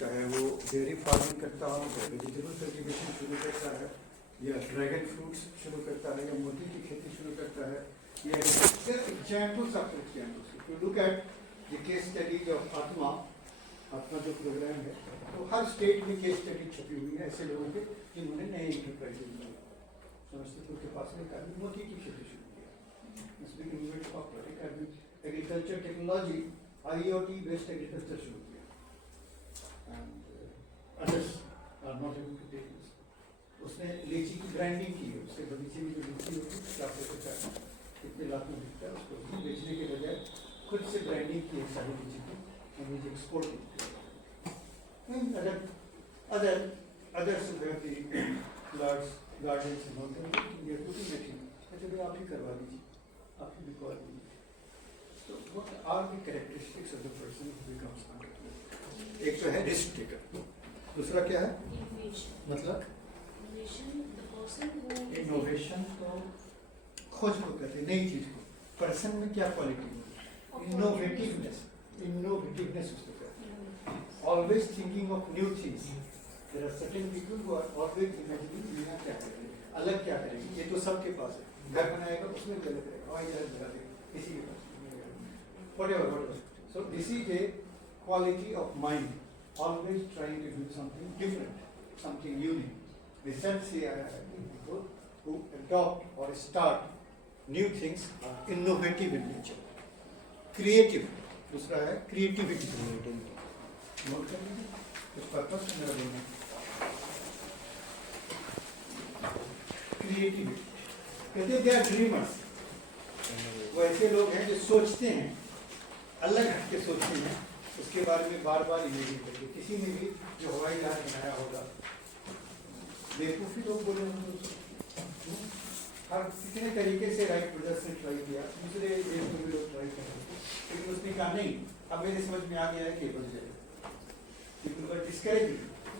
चाहे वो dairy farming करता हो, चाहे वेजिटेबल कल्टीवेशन शुरू करता है, या ड्रैगन फ्रूट्स शुरू करता है, या मोती की खेती शुरू करता है, या examples of examples. To look at the case studies of ATMA जो प्रोग्राम है, तो हर स्टेट में केस स्टडी छपी हुई है ऐसे लोगों के जिन्होंने नए इंटरप्राइजेज बनाए। समस्तीपुर के पास में एक आदमी मोती की खेती शुरू किया, इसमें इनोवेट ऑफ एक आदमी agriculture technology IoT based agriculture शुरू किया, and others are not able to take this. उसने लीची की ब्रांडिंग की है, उसके बगीचे में जो लीची होती है 450 कितने लाख में बिकता है, उसको बेचने के बजाय खुद से ब्रांडिंग की है सारी लीची की, and he's exporting. And others who have the large gardens and all that, they are putting it in. अच्छा आप ही करवा दीजिए, आप ही बिकवा दीजिए। So what are the characteristics of the person who becomes entrepreneur? एक तो है रिस्क टेकर, दूसरा क्या है? मतलब इनोवेशन को खोज को कहते हैं, नई चीज को। पर्सन में क्या क्वालिटी है? इनोवेटिवनेस उसको कहते हैं। Always thinking of new things. There are certain people who are always imagining दुनिया क्या करेगी, अलग क्या करेगी। ये तो सबके पास है, घर बनाएगा उसमें गलत रहेगा, और इधर लगा देगा, किसी के पास whatever. So this is a quality of mind, always trying to do something different, something unique. The sense here people who adopt or start new things are innovative in nature, creative. दूसरा है creativity. Note कर लीजिए, कुछ purpose मेरा बोलना। Creativity कहते हैं they are dreamers. वो ऐसे लोग हैं जो सोचते हैं, अलग हट के सोचते हैं, उसके बारे में बार बार इमेजिन करके। किसी ने भी जो हवाई जहाज बनाया होगा, बेवकूफ़ी लोग बोले होंगे, हर कितने तरीके से राइट ब्रदर्स ने ट्राई किया, दूसरे देश में भी लोग ट्राई कर रहे थे, लेकिन उसने कहा नहीं, अब मेरे समझ में आ गया है कि बन जाएगा। पीपल वर डिस्करेज,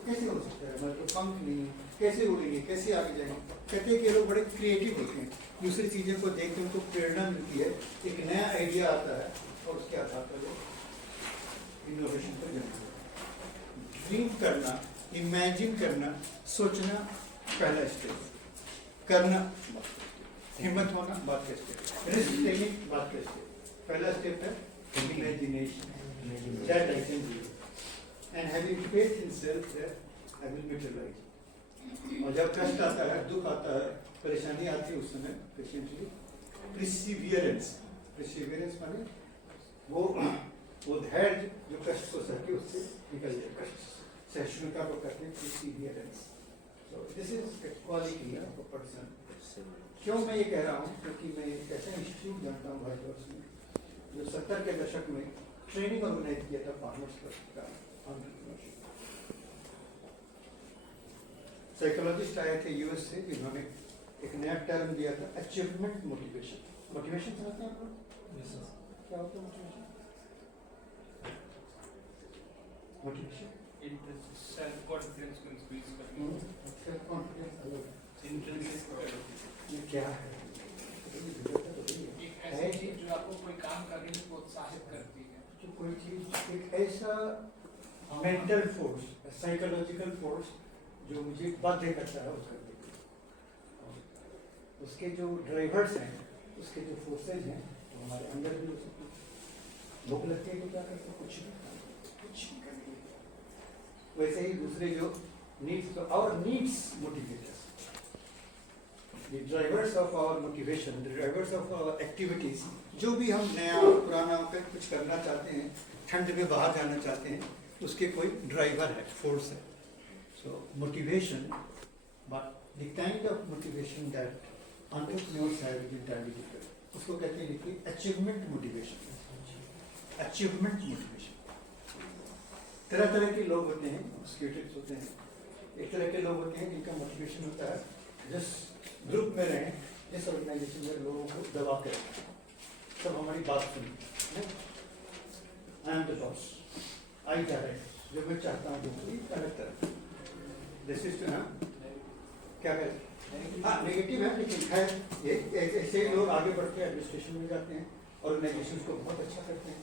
कैसे हो सकता है, हमारे तो पंख नहीं, कैसे उड़ेंगे, कैसे आगे जाएंगे। कहते हैं कि लोग बड़े क्रिएटिव होते हैं, दूसरी चीज़ों को देख के उनको प्रेरणा मिलती है, एक नया आइडिया आता है और उसके आधार पर लोग इनोवेशन पर जाते हैं। ड्रीम करना, इमेजिन करना, सोचना पहला स्टेप, करना हिम्मत होना बात का स्टेप, रिस्क टेकिंग बात का स्टेप। पहला स्टेप है imagination, that I can do, and having faith in self that I will materialize. और जब कष्ट आता है, दुख आता है, परेशानी आती है, उस समय पेशेंटली perseverance माने वो धैर्य जो कष्ट को सह के उससे निकल जाए, कष्ट सहिष्णुता को कहते हैं perseverance. So this is a quality of a person. क्यों मैं ये कह रहा हूँ? क्योंकि मैं एक ऐसा इंस्टीट्यूट जानता हूँ भारतवर्ष में जो 70 के दशक में ट्रेनिंग ऑर्गेनाइज किया था फार्मर्स का एंटरप्रेन्योरशिप। साइकोलॉजिस्ट आए थे यूएस से, जिन्होंने एक नया टर्म दिया था, अचीवमेंट मोटिवेशन। मोटिवेशन समझते हैं आप लोग? क्या होता है मोटिवेशन? मोटिवेशन सेल्फ कॉन्फिडेंस को इंक्रीज करना। सेल्फ कॉन्फिडेंस अलग, इंट्रिंसिक ये क्या है? एक ऐसी चीज जो आपको कोई काम करने में प्रोत्साहित करती है, जो कोई चीज एक ऐसा मेंटल फोर्स, साइकोलॉजिकल फोर्स जो मुझे बाध्य करता है उसका, उसके जो ड्राइवर्स हैं, उसके जो फोर्सेज हैं, तो हमारे अंदर भी हो सकते हैं। भूख लगती है तो क्या करते हैं? कुछ भी करेंगे। वैसे ही दूसरे जो नीड्स, तो our needs motivators, the drivers of our motivation, the drivers of our activities, जो भी हम नया पुराना कुछ करना चाहते हैं, ठंड में बाहर जाना चाहते हैं, उसके कोई ड्राइवर है, फोर्स है। So motivation, but the kind of motivation that entrepreneurs have is entirely different. उसको कहते हैं कि achievement motivation. Achievement motivation. तरह तरह के लोग होते हैं, स्केटिक्स होते हैं, एक तरह के लोग होते हैं जिनका मोटिवेशन होता है जिस ग्रुप में रहें, जिस ऑर्गेनाइजेशन में लोगों को दबा कर सब हमारी बात सुनी, I am the boss, I direct, जो मैं चाहता हूँ दूसरी करेक्ट दिस इज क्या कहते हाँ नेगेटिव है, लेकिन है ये ऐसे लोग आगे बढ़ के एडमिनिस्ट्रेशन में जाते हैं, ऑर्गेनाइजेशन को बहुत अच्छा करते हैं,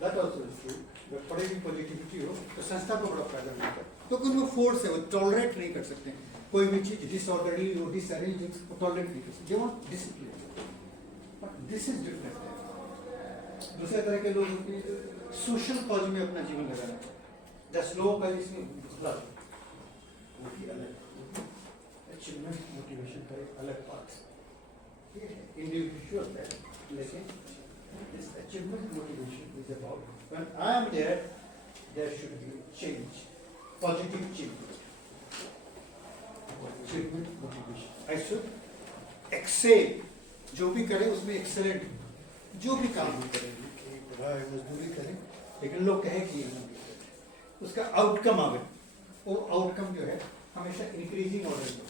दैट आल्सो इज ट्रू। जब पढ़े भी पॉजिटिविटी हो तो संस्था को बड़ा फायदा मिलता है, तो उनमें फोर्स है, वो टॉलरेट नहीं कर सकते कोई भी चीज डिसऑर्डरली और डिसअरेंज टॉलरेट नहीं कर सकते, they want discipline. But this is different. दूसरे तरह के लोग होते हैं सोशल कॉज में अपना जीवन लगाना, 10 लोगों का इसमें घुसला वो भी अलग अचीवमेंट मोटिवेशन का एक अलग पार्ट है, इंडिविजुअल है, लेकिन this achievement motivation is about when I am there should be change, positive change. Achievement motivation. I should excel. जो भी करें उसमें excellent, जो भी काम हम करेंगे, पढ़ाई मजदूरी करें, लेकिन लोग कहें कि उसका आउटकम आवे, वो आउटकम जो है हमेशा इंक्रीजिंग ऑर्डर में।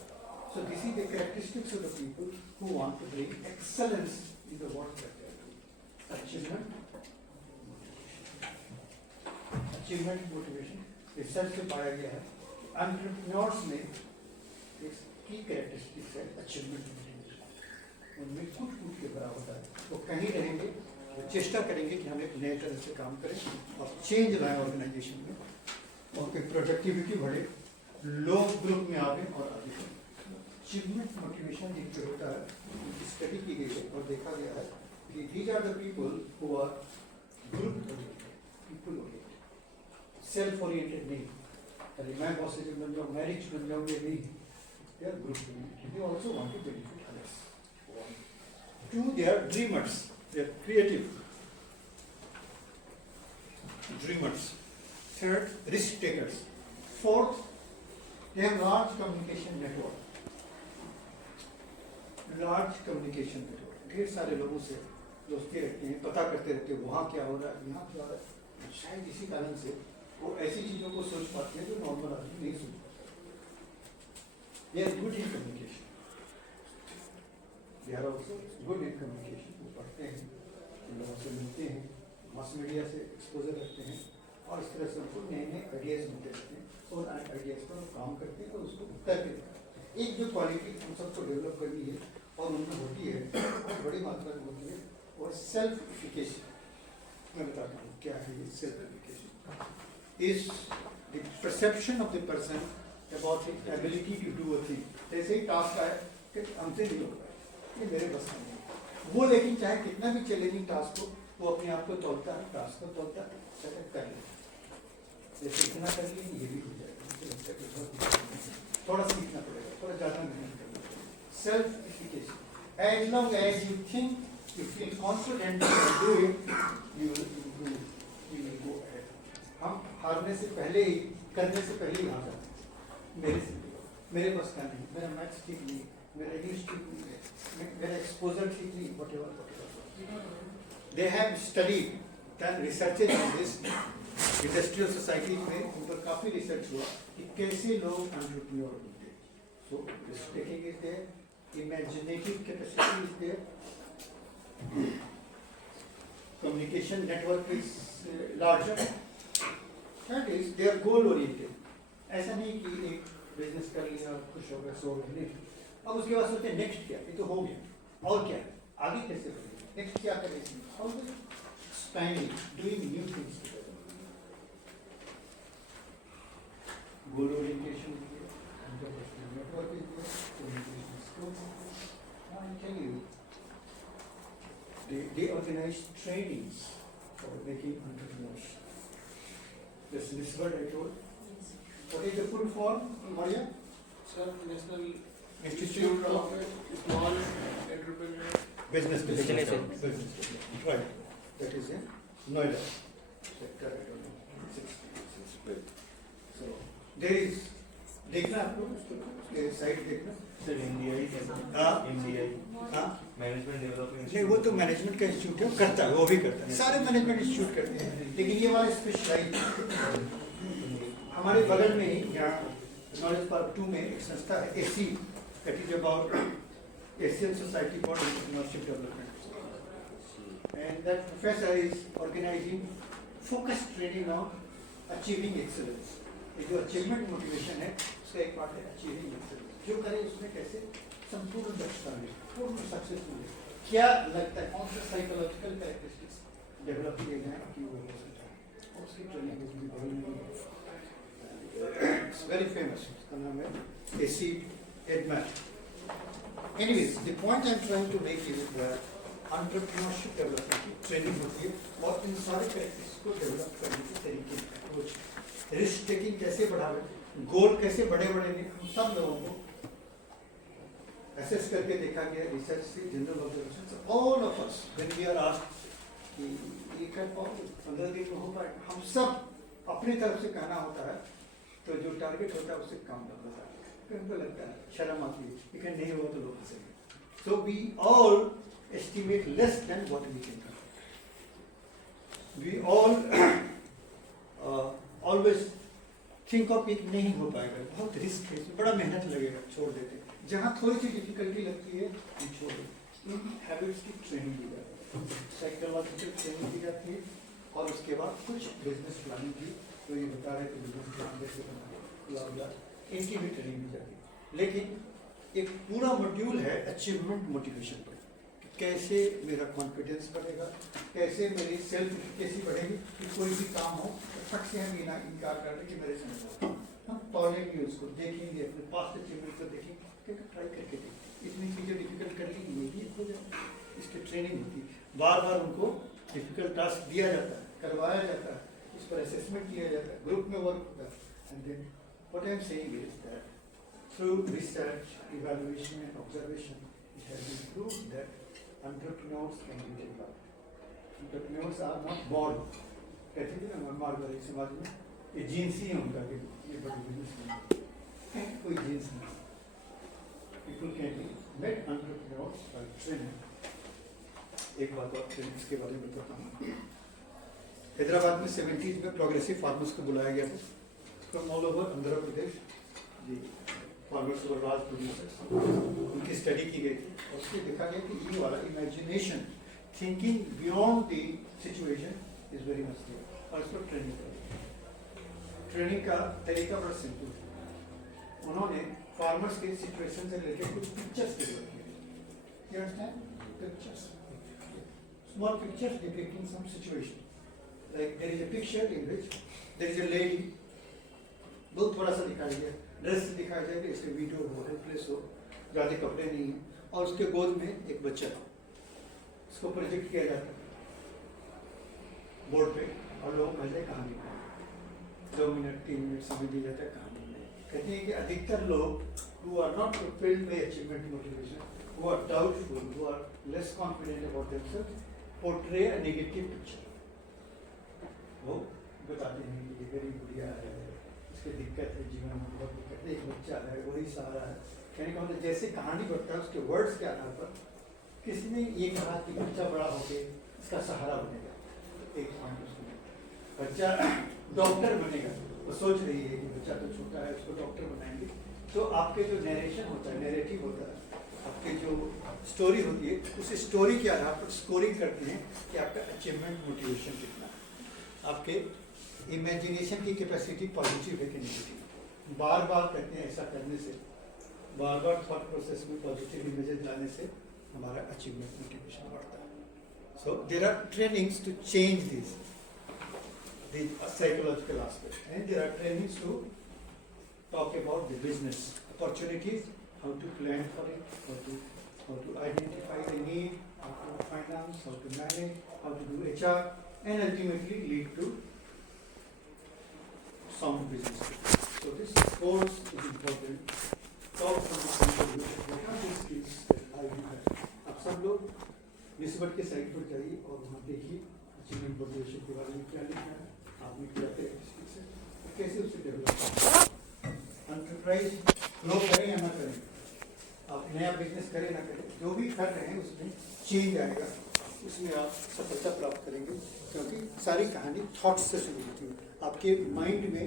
So this is the characteristics of the people who want to bring excellence in the work that they are doing. Achievement motivation research में पाया गया है कि एंटरप्रेन्योर्स में एक की कैरेक्टरिस्टिक्स है अचीवमेंट मोटिवेशन, उनमें कुछ के बड़ा होता है, वो कहीं रहेंगे, वो चेष्टा करेंगे कि हम एक नए तरह से काम करें और चेंज लाएं ऑर्गेनाइजेशन में, उनकी प्रोडक्टिविटी बढ़े, लोग ग्रुप में आवे और आगे। अचीवमेंट मोटिवेशन एक जो होता है उनकी स्टडी की गई है और देखा गया है कि these are the people who are group oriented, people oriented, self oriented नहीं, अरे मैं बॉस से बन जाऊँ, मैं रिच बन जाऊँ, ये नहीं, they are group oriented, they also want to benefit others. 2, they are dreamers, they are creative, dreamers. 3rd, risk takers. 4th, they have large communication network, ढेर सारे लोगों से दोस्ती रखते हैं, पता करते रहते हैं वहाँ क्या हो रहा है, यहाँ क्या हो रहा है, शायद इसी कारण से वो ऐसी चीज़ों को सोच पाते हैं जो नॉर्मल आदमी नहीं सोच पाते। They are good in communication, they are also good in communication, वो पढ़ते हैं, लोगों से मिलते हैं, मास मीडिया से एक्सपोजर रखते हैं और इस तरह से उनको नए नए आइडियाज़ मिलते रहते हैं और आइडियाज़ पर काम करते हैं और उसको करके दिखाते हैं। एक जो क्वालिटी हम सबको डेवलप करनी है और उनमें होती है, बड़ी मात्रा में होती है, और सेल्फ-इफिकेशन। मैं बताता हूँ क्या है ये self efficacy. Is the perception of the person about the ability to do a thing. जैसे ही टास्क आए कि हमसे नहीं हो पाए, ये मेरे बस का नहीं है। वो लेकिन चाहे कितना भी चैलेंजिंग टास्क हो, वो अपने आप को तोड़ता है, टास्क को तोड़ता है, सेटअप कर लेता है। जैसे इतना कर लिए ये भी हो जाएगा, थोड़ा सीखना पड़ेगा, थोड़ा ज़्यादा मेहनत करना पड़ेगा। सेल्फ-इफिकेशन, as long as you think, you feel confident to do it, you will go ahead. हम हारने से पहले ही, करने से पहले ही हार जाते हैं। मेरे बस का नहीं, मेरा मैथ्स ठीक नहीं, मेरा इंग्लिश ठीक नहीं है, मेरा एक्सपोजर ठीक नहीं, whatever. They have studied, done researches on this. Industrial society में उन पर काफ़ी रिसर्च हुआ कि कैसे लोग एंटरप्रेन्योर होते हैं। So risk taking is there, imaginative capacity is there, communication network is larger, that is they are goal oriented. ऐसा नहीं कि एक बिजनेस कर लिया और खुश हो गए, सो नहीं, अब उसके बाद सोचते नेक्स्ट क्या, ये तो हो गया और क्या आगे कैसे बढ़ेंगे, नेक्स्ट क्या करें, expanding, doing new things. Goal orientation is there, interpersonal network is there, communication skills. Now I tell you, they organize trainings for making entrepreneurs. This word I told. What is the full form, Maria? Sir, National Institute of Small Entrepreneur Business Business. Right. That is in Noida. Sector, I don't know. So there is, देखना आपको उसके side देखना। Sir MDI management development, नहीं वो तो management का institute है, वो करता है, वो भी करता है, सारे मैनेजमेंट इंस्टीट्यूट करते हैं, लेकिन ये वाला स्पेशलाइज हमारे बगल में ही यहाँ नॉलेज पार्क 2 में एक संस्था है AC, that is about Asian society for entrepreneurship development, and that professor is organising focused training on achieving excellence. ये जो अचीवमेंट मोटिवेशन है उसका एक पार्ट है अचीविंग एक्सेलेंस, जो करें उसमें कैसे संपूर्ण दक्षता मिले, पूर्ण सक्सेस मिले। क्या लगता है कौन सा साइकोलॉजिकल कैरेक्टरिस्टिक्स डेवलप किए गए हैं कि वो हो सकता है। उसकी ट्रेनिंग भी बड़ी नहीं है, इट्स वेरी फेमस, उसका नाम है एसी एडमैट। Anyways the point I am trying to make is that entrepreneurship development की ट्रेनिंग होती है और इन सारे कैरेक्टर्स को डेवलप करने के तरीके, अप्रोच, रिस्क टेकिंग कैसे बढ़ावे, गोल कैसे बड़े बड़े नहीं, हम सब लोगों को असेस करके देखा गया रिसर्च से, general observation, all of us when we are asked कि ये कर पाओगे 15 दिन में हो पाए, हम सब अपनी तरफ से कहना होता है तो जो टारगेट होता है उससे कम होता है, फिर हमको लगता है शर्म आती है, लेकिन नहीं हुआ तो लोग हंसेंगे। So we all estimate less than what we can do. We all always think of it नहीं हो पाएगा, बहुत रिस्क है, बड़ा मेहनत लगेगा, छोड़ देते। जहाँ थोड़ी सी डिफिकल्टी लगती है हम छोड़ देते। इन हैबिट्स की ट्रेनिंग दी जाती है, साइकोलॉजिकल ट्रेनिंग दी जाती है और उसके बाद कुछ बिजनेस प्लानिंग की, तो ये बता रहे थे बिजनेस प्लान कैसे बनाना, इनकी भी ट्रेनिंग दी जाती है। लेकिन एक पूरा मॉड्यूल है अचीवमेंट मोटिवेशन पर, कैसे मेरा कॉन्फिडेंस बढ़ेगा, कैसे मेरी सेल्फ एफिकेसी बढ़ेगी कि कोई भी काम हो फट से हम इनकार कर दें कि मेरे से नहीं होगा। हम तोलेंगे उसको, देखेंगे, अपने पास्ट अचीवमेंट को देखेंगे, ट्राई करके देखेंगे, इतनी चीज़ें डिफिकल्ट कर ली ये भी हो जाए, इसकी ट्रेनिंग होती है। बार बार उनको डिफिकल्ट टास्क दिया जाता है, करवाया जाता है, इस पर असेसमेंट किया जाता है, ग्रुप में वर्क होता है। And then what I am saying is that through research, evaluation and observation it has been proved that entrepreneurs can be developed. Entrepreneurs are not born. कहते थे ना मारवाड़ी समाज में ये जीन्स ही है उनका कि ये बड़ी बिजनेस है, कोई जीन्स नहीं। People can be made entrepreneurs by training. एक बात और ट्रेनिंग के बारे में बताता हूँ। हैदराबाद में 70s में प्रोग्रेसिव फार्मर्स को बुलाया गया था from all over Andhra Pradesh. जी फार्मर्स वर लार्ज प्रोड्यूसर्स, उनकी स्टडी की गई थी और उसमें देखा गया कि ये वाला imagination, thinking beyond the situation is very much there. और इसको ट्रेनिंग का तरीका बड़ा सिंपल है। उन्होंने फार्मर्स के सिचुएशन से रिलेटेड कुछ पिक्चर्स डेवलप किए। You understand? Pictures, small pictures depicting some situation, like there is a picture in which there is a lady, बहुत बड़ा सा दिखाया गया, ड्रेस दिखाया जाए कि इसके वीडियो हो, हेल्पलेस हो, ज़्यादा कपड़े नहीं हैं, और उसके गोद में एक बच्चा, इसको प्रोजेक्ट किया जाता है बोर्ड पे और लोग कहते हैं कहानी, 2 मिनट 3 मिनट समय दिया जाता है कहानी में। कहते हैं कि अधिकतर लोग who are not fulfilled by achievement motivation, who are doubtful, who are less confident about themselves, portray a negative picture. वो बताते हैं कि ये गरीब बुढ़िया है, दिक्कत है जीवन में, बहुत दिक्कत है, एक बच्चा है वही सहारा है। कहने का मतलब जैसे कहानी बढ़ता है उसके वर्ड्स के आधार पर किसी ने ये कहा कि बच्चा बड़ा होके इसका सहारा बनेगा, एक पॉइंट उसमें बच्चा डॉक्टर बनेगा, वो सोच रही है कि बच्चा तो छोटा है उसको डॉक्टर बनाएंगे। तो आपके जो नरेशन होता है, नैरेटिव होता है, आपके जो स्टोरी होती है, उस स्टोरी के आधार पर स्कोरिंग करते हैं कि आपका अचीवमेंट मोटिवेशन कितना है, आपके इमेजिनेशन की कैपेसिटी पॉजिटिव है कि नेगेटिव। बार बार कहते हैं ऐसा करने से, बार बार थॉट प्रोसेस में पॉजिटिव इमेजेस लाने से हमारा अचीवमेंट मोटिवेशन बढ़ता है। So there are trainings to change this psychological aspect and there are trainings to talk about the business opportunities, how to plan for it, how to identify the need, how to finance, how to manage, how to do HR and ultimately lead to sound business. So this course is important. Talk from the point of view of what are the skills that I do have. आप सब लोग निस्बत के side पर जाइए और वहाँ देखिए अचीवमेंट मोटिवेशन के बारे में क्या लिखा है, आपने क्या क्या स्किल्स है, कैसे उसे डेवलप करें। एंटरप्राइज ग्रो करें या ना करें, आप नया बिजनेस करें ना करें, जो भी कर रहे हैं उसमें चेंज आएगा, उसमें आप सफलता प्राप्त करेंगे, क्योंकि सारी कहानी थॉट्स से शुरू होती है। आपके माइंड में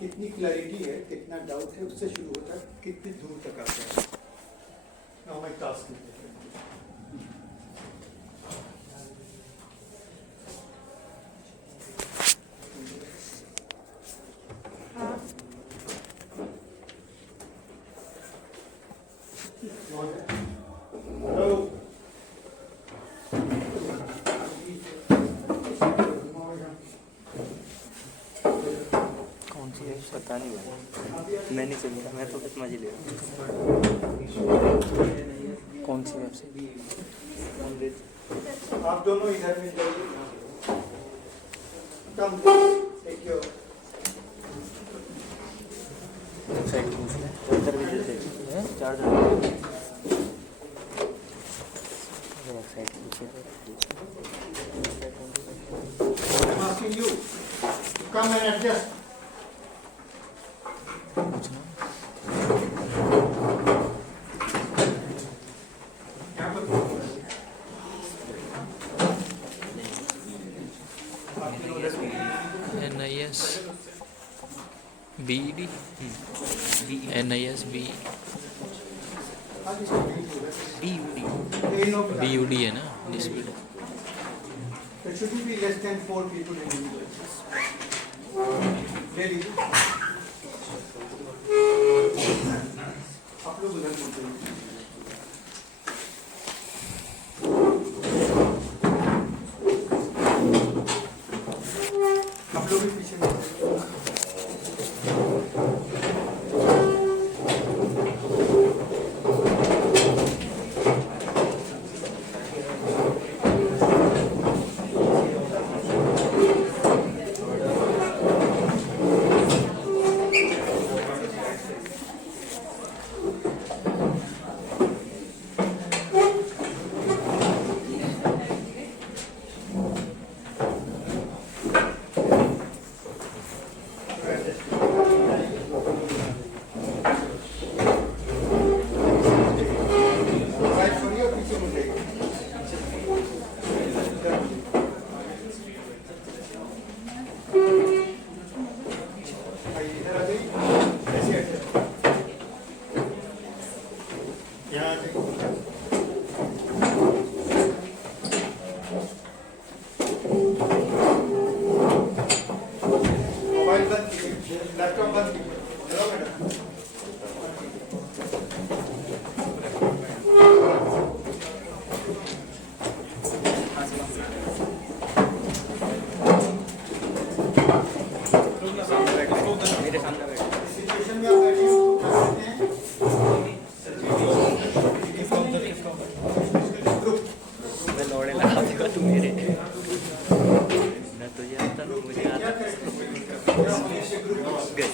कितनी क्लैरिटी है, कितना डाउट है, उससे शुरू होता है, कितनी दूर तक आता है। हमारे टास्क हेलो पता नहीं भाई, मैं नहीं चलता, मैं तो बस मजे ले रहा हूँ। कौन सी वेबसाइट? आप दोनों इधर में जाइए। कम टेक योर वेबसाइट पूछ लें, चार्जर भी दे देती है, चार्जर वेबसाइट पूछे। I'm asking you to come and adjust. यहाँ पर NIS BED NIS BUD BUD है ना display. There shouldn't be less than 4 people in the class. Really? आप लोग उधर बोलते हैं। आप लोग भी पीछे बोलते हैं। Right for you, पीछे मुड़ेगा। आइए, इधर आ जाइए। ऐसे हट जाइए। यहाँ आ जाइए। मोबाइल बंद कीजिए, लैपटॉप बंद कीजिए। Hello madam. मेरे सामने बैठ। इस सिचुएशन में आप बैठिए, कर सकते हैं। ग्रुप मैं लौड़े लगा देगा तू मेरे। मैं तो ये आता ना, मुझे क्या आता करेंगे? ग्रुप गए।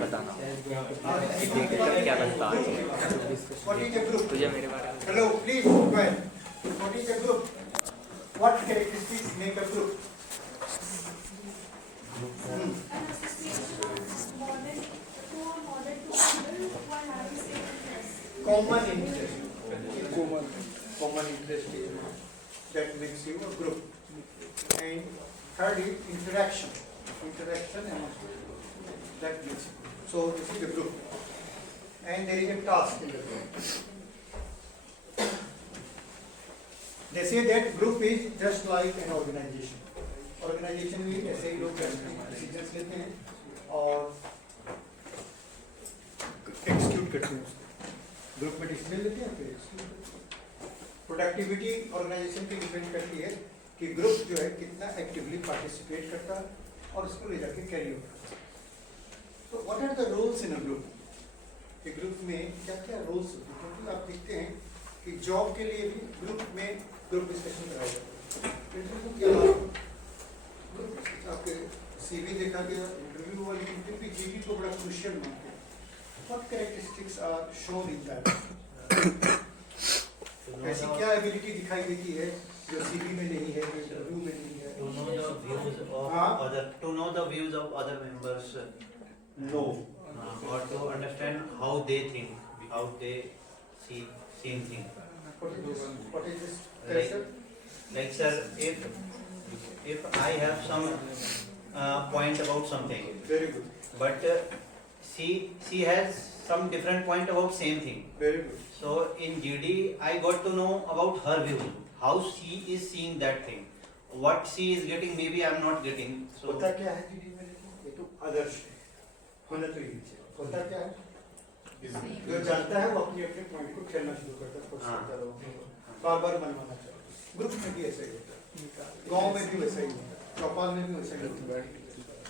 बताना क्या लगता है तुझे मेरे बारे में? Hello, please go ahead. What is a group? What characteristics make a group? An association more than two or more than two people who are having same interests. Common interest. Common interest is that makes you a group. And third is interaction. Interaction and that makes you. So this is a group. And there is a task in the group. They say that group is just like an organization. Organization में ऐसे ही लोग decisions लेते हैं और execute करते हैं उसको। Group में डिसीजन लेते हैं फिर एक्सक्यूट करते हैं। प्रोडक्टिविटी ऑर्गेनाइजेशन की डिपेंड करती है कि ग्रुप जो है कितना एक्टिवली पार्टिसिपेट करता है और उसको ले जाके कैरी आउट करता है। तो what are the roles in a group? कि ग्रुप में क्या क्या रोल्स होते हैं? क्योंकि आप देखते हैं कि जॉब के लिए भी ग्रुप में ग्रुप डिस्कशन कराया जाता है। इंटरव्यू के अलावा आपके सीवी देखा गया, इंटरव्यू वाली इंटरव्यू जीवी को बड़ा क्रूशियल मानते हैं। What characteristics are shown in that? ऐसी क्या एबिलिटी दिखाई देती है जो सीवी में नहीं है, जो इंटरव्यू में नहीं है? To know the views of हाँ? other, to know the views of other members, no. or to understand how they think, how they see same thing. What is this? Like sir, if I have some point about something, Very good. but she has some different point about same thing. Very good. So in GD, I got to know about her view, how she is seeing that thing. What she is getting, maybe I am not getting. So होता क्या है GD में? ये तो आदर्श है, होना तो यही चाहिए। होता क्या है? जो जानता है वो अपने अपने पॉइंट को खेलना शुरू करता है, हाँ। बार बार मनवाना चाहता है। ग्रुप में भी ऐसा ही होता है, गांव में भी वैसा ही होता है, चौपाल में भी वैसा ही होता है।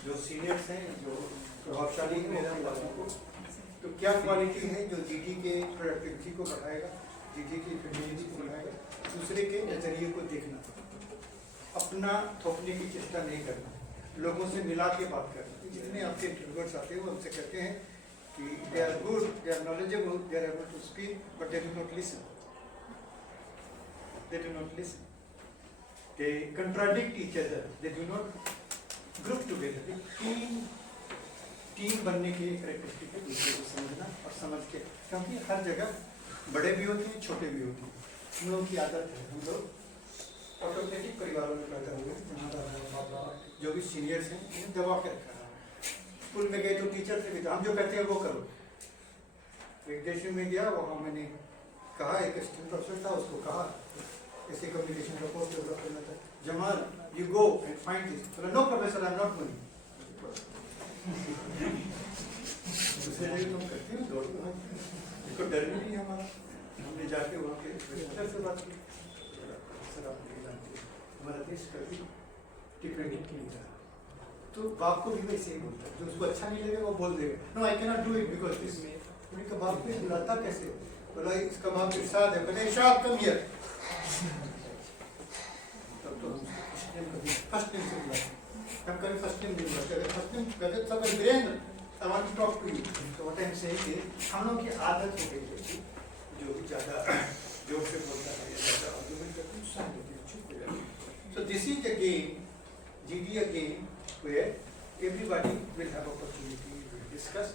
जो सीनियर्स हैं, जो प्रभावशाली हैं मेरे अंदाजों को, तो क्या क्वालिटी है जो जीडी के प्रोडक्टिविटी को बढ़ाएगा, जीडी की इफेक्टिविटी को बढ़ाएगा? दूसरे के नजरिए को देखना, अपना थोपने की चेष्टा नहीं करना, लोगों से मिला के बात करना। जितने आपके इंटरव्यूअर्स आते हैं वो हमसे कहते हैं कि they are good, they are knowledgeable, they are able to speak, but they do not listen, they do not listen, they contradict each other, they do not group together. Team बनने की characteristic है दूसरे को समझना और समझ के, क्योंकि हर जगह बड़े भी होते हैं, छोटे भी होते हैं। हम लोगों की आदत है, हम लोग ऑटोमेटिक परिवारों में पैदा हुए, जहाँ दादा जो भी सीनियर्स हैं उन्हें दबा के रखा है। स्कूल में गए तो टीचर से भी हम जो कहते हैं वो करो। एक देश में गया, वहाँ मैंने कहा, एक असिस्टेंट प्रोफेसर था, उसको कहा ऐसे कम्युनिकेशन का कोर्स डेवलप करना था, Jamal you go and find this. No professor, I am not going. दूसरे जगह तुम करते हो, दौड़ दो, इसको डर भी नहीं हमारा। हमने जाके वहाँ के प्रोफेसर से बात की, सर आप नहीं जानते हमारा देश कभी डिपेंडेंट नहीं था। तो बाप को भी वैसे ही बोलता है, जो उसको अच्छा नहीं लगेगा वो बोल देगा, no I can not do it because this. उनका बाप को बुलाता कैसे? बोला इसका बाप इरशाद है, कहते इरशाद कम हियर। तब तो हम कभी फर्स्ट नेम से बुलाते, हम कभी फर्स्ट नेम नहीं बुलाते। अगर फर्स्ट नेम कहते सब Virendra, I want to talk to you, तो what I am saying is हम लोग की आदत हो गई है जो भी ज़्यादा जोर से बोलता है या ज़्यादा आर्गुमेंट करता है, शांत होती है, चुप हो जाती है। So this is a game, GD a game where everybody will have opportunity to discuss.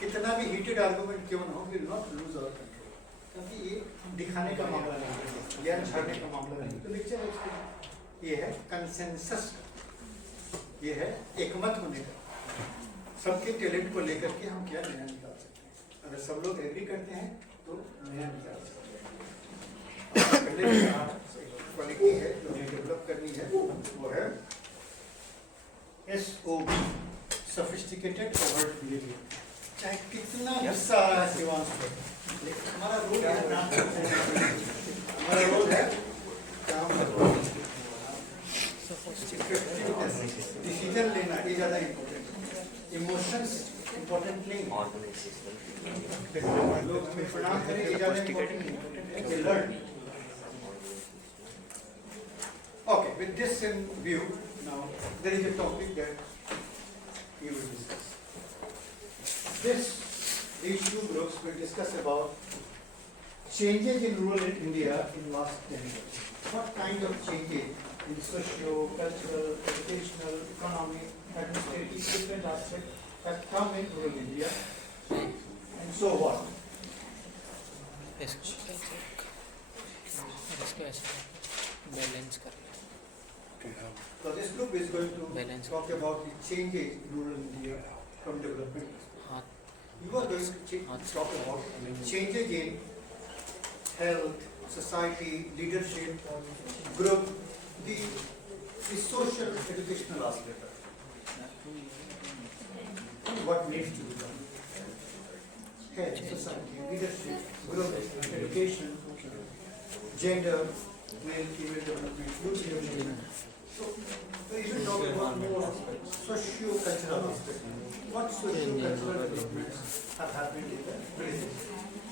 कितना भी heated argument क्यों ना हो, will not lose our control, क्योंकि ये दिखाने का मामला नहीं है, ज्ञान छाड़ने का मामला नहीं है। तो लेक्चर ये है कंसेंसस, ये है एकमत होने का, सबके टैलेंट को लेकर के हम क्या नया निकाल सकते हैं। अगर सब लोग एग्री करते हैं तो नया निकाल सकते हैं। पहले क्वालिटी है जो हमें डेवलप करनी है वो है SOB, सोफिस्टिकेटेड ओवर्ट बिहेवियर। चाहे कितना गुस्सा आ रहा है शिवांश को, लेकिन हमारा रोल है नाम, हमारा रोल है काम करना, डिसीजन लेना, ये ज़्यादा इम्पोर्टेंट है। इमोशंस इम्पोर्टेंट नहीं है, लोग हमें प्रणाम करें, ये ज़्यादा इम्पोर्टेंट है, learn. Okay, with this in view, now there is a topic that we will discuss. These two groups will discuss about changes in rural India in last 10 years. What kind of changes in socio, cultural, educational, economic, administrative, different aspects have come in rural India, and so what? इसको ऐसे balance कर। So this group is going to Balance. talk about the changes in rural India from development. हाथ You are going to talk about changes in health, society, leadership, group, the social educational aspect. What needs to be done? Health, society, leadership, group, education, gender, male, female development, youth development. So you will talk about more socio-cultural aspects. What socio-cultural developments have happened in the village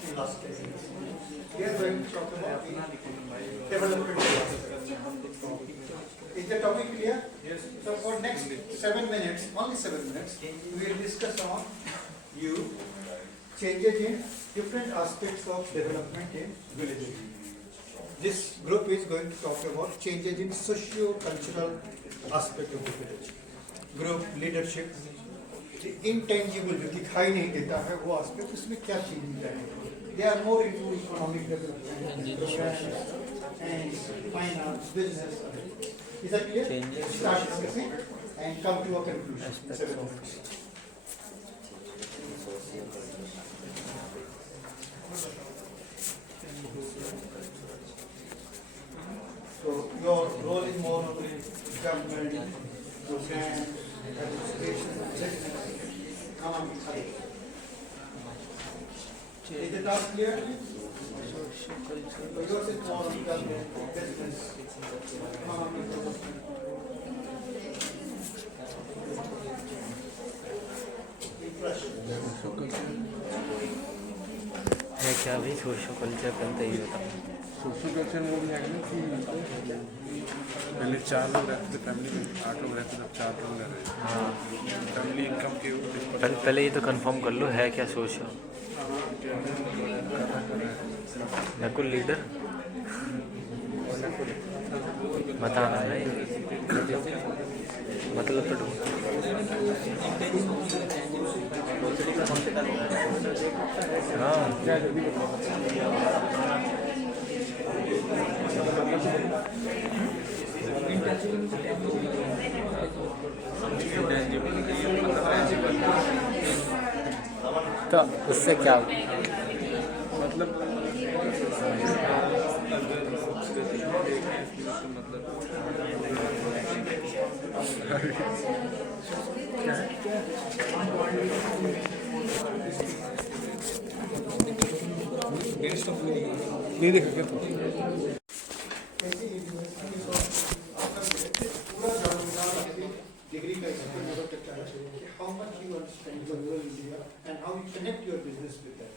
in last 10 years? We are going to talk about the development aspect. Is the topic clear? Yes. So for next 7 minutes, only 7 minutes, we will discuss on changes in different aspects of development in villages. This group is going to talk about changes in socio-cultural aspect of the village. Group leadership, the intangible जो दिखाई नहीं देता है वो aspect, उसमें क्या changes आएंगे? They are more into economic development, programs, and finance, business. Is that clear? Start discussing and come to a conclusion. 7 minutes. So your role is more on the government, programs, administration, business, economic. Is the task clear? Yours is more on the business. है क्या भाई social culture बनता ही होता है। Social culture वो भी है ना कि पहले 4 लोग रहते थे फैमिली में, 8 लोग रहते थे, अब 4 लोग रह रहे हैं। हाँ फैमिली इनकम के ऊपर पहले ये तो कंफर्म कर लो है क्या सोशल। नकुल लीडर बताना नहीं मतलब तो हाँ तो उससे क्या मतलब नहीं देखेंगे तो Degree का how much you understand the rural India and how you connect your business with that.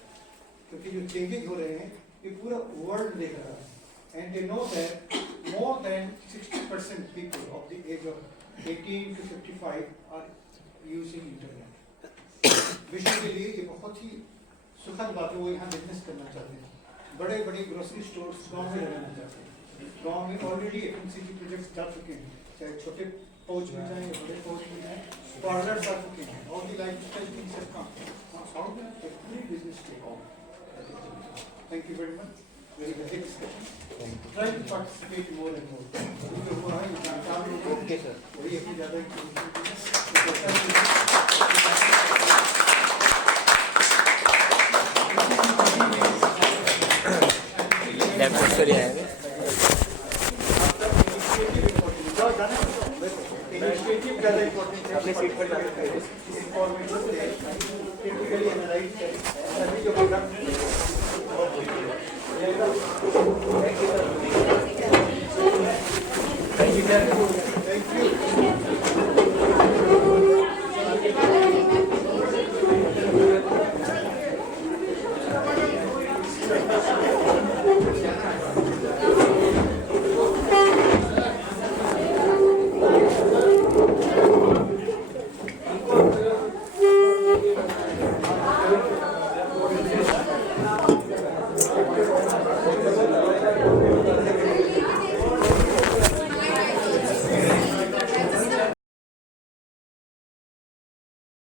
क्योंकि जो चेंजेस हो रहे हैं ये पूरा वर्ल्ड देख रहा है and they know that more than 60% people of the age of 18 to 55 are using internet. विश्व के लिए ये बहुत ही सुखद बात है, वो यहाँ बिजनेस करना चाहते हैं, बड़े बड़े ग्रोसरी स्टोर्स गांव में लगाना चाहते हैं। गांव में ऑलरेडी FMCG प्रोजेक्ट्स जा चुके हैं, चाहे छोटे पहुंच में जाए या बड़े पहुंच में जाए, पार्लर्स आ चुके हैं, all the lifestyle things have come. How can every business take off? Thank you very much, very healthy discussion. Try to participate more and more. जो हो रहा है जानकार लोग ओके सर, वही अपनी ज़्यादा लैपटॉप से आएंगे इनिशिएटिव ज़्यादा इम्पोर्टेंट है, अपने सीट पर जाकर किसी फॉर्मेट में टिपिकली एनालाइज करें सभी जो प्रोडक्ट थैंक यू।